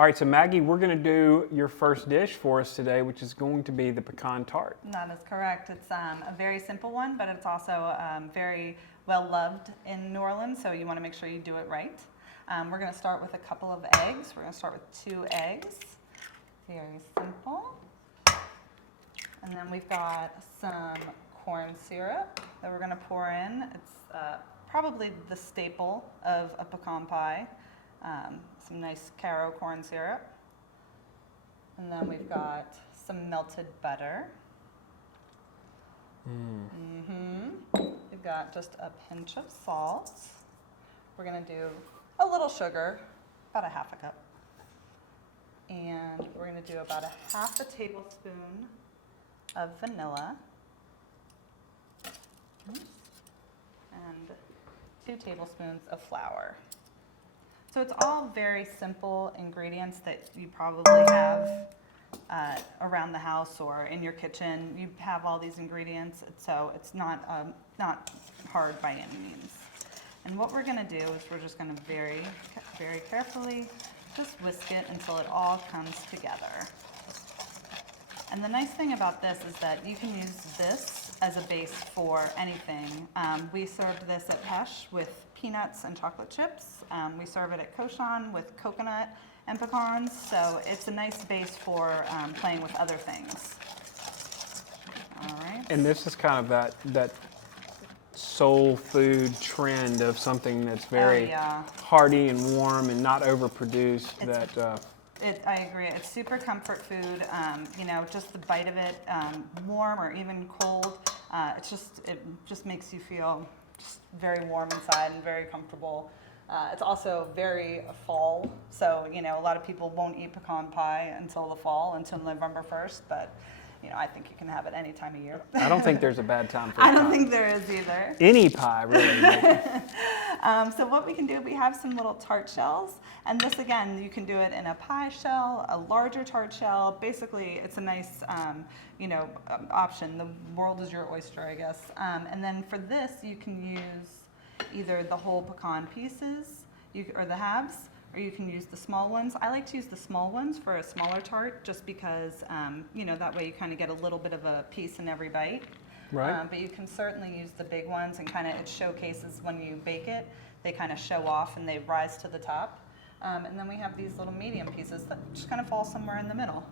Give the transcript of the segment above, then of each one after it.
All right, so Maggie, we're going to do your first dish for us today, which is going to be the pecan tart. That is correct. It's a very simple one, but it's also very well loved in New Orleans, so you want to make sure you do it right. We're going to start with a couple of eggs. We're going to start with 2 eggs. Very simple. And then we've got some corn syrup that we're going to pour in. It's probably the staple of a pecan pie. Some nice Caro corn syrup. And then we've got some melted butter. We've got just a pinch of salt. We're going to do a little sugar, about a half a cup. And we're going to do about a half a tablespoon of vanilla. And 2 tablespoons of flour. So it's all very simple ingredients that you probably have around the house or in your kitchen. You have all these ingredients, so it's not hard by any means. And what we're going to do is we're just going to very, very carefully just whisk it until it all comes together. And the nice thing about this is that you can use this as a base for anything. We served this at Pesh with peanuts and chocolate chips. We serve it at Koshan with coconut and pecans. So it's a nice base for playing with other things. All right. And this is kind of that soul food trend of something that's very hearty and warm and not overproduced. I agree. It's super comfort food. You know, just the bite of it, warm or even cold. It just makes you feel just very warm inside and very comfortable. It's also very fall, so you know a lot of people won't eat pecan pie until the fall, until November 1st. But you know, I think you can have it any time of year. I don't think there's a bad time for I don't think there is either. Any pie, really. So what we can do, we have some little tart shells. And this, again, you can do it in a pie shell, a larger tart shell. Basically, it's a nice, option. The world is your oyster, I guess. And then for this, you can use either the whole pecan pieces or the halves, or you can use the small ones. I like to use the small ones for a smaller tart just because, that way you kind of get a little bit of a piece in every bite. Right. But you can certainly use the big ones and kind of it showcases when you bake it. They kind of show off and they rise to the top. And then we have these little medium pieces that just kind of fall somewhere in the middle.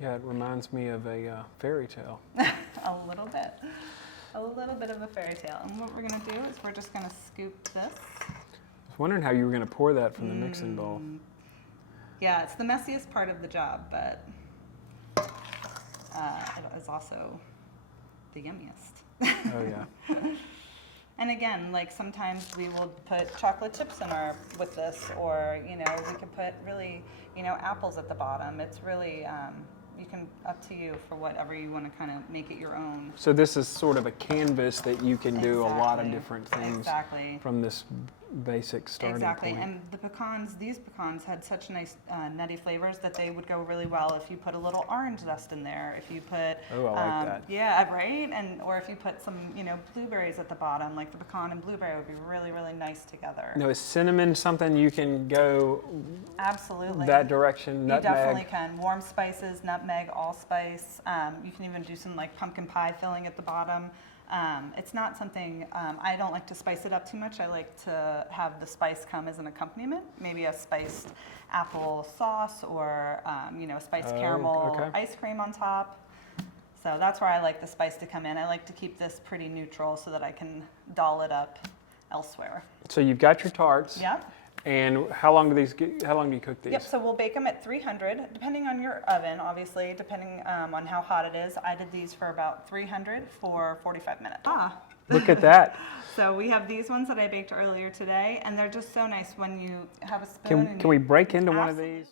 Yeah, it reminds me of a fairy tale. A little bit of a fairy tale. And what we're going to do is we're just going to scoop this. I was wondering how you were going to pour that from the mixing bowl. Yeah, it's the messiest part of the job, but it is also the yummiest. Oh, yeah. And again, like sometimes we will put chocolate chips in with this, or we could put really, apples at the bottom. It's really up to you for whatever you want to kind of make it your own. So this is sort of a canvas that you can do a lot of different things from this basic starting point. And these pecans had such nice nutty flavors that they would go really well if you put a little orange zest in there. If you put, I like that. Yeah, right. Or if you put some, blueberries at the bottom, like the pecan and blueberry would be really, really nice together. Now, is cinnamon something you can go? Absolutely. That direction. Nutmeg. You definitely can. Warm spices, nutmeg, allspice. You can even do some like pumpkin pie filling at the bottom. It's not something, I don't like to spice it up too much. I like to have the spice come as an accompaniment, maybe a spiced apple sauce or, spiced caramel ice cream on top. So that's where I like the spice to come in. I like to keep this pretty neutral so that I can doll it up elsewhere. So you've got your tarts. Yep. And how long do you cook these? Yep, so we'll bake them at 300, depending on your oven, obviously, depending on how hot it is. I did these for about 300 for 45 minutes. Look at that. So we have these ones that I baked earlier today, and they're just so nice when you have a spoon. Can we break into one of these?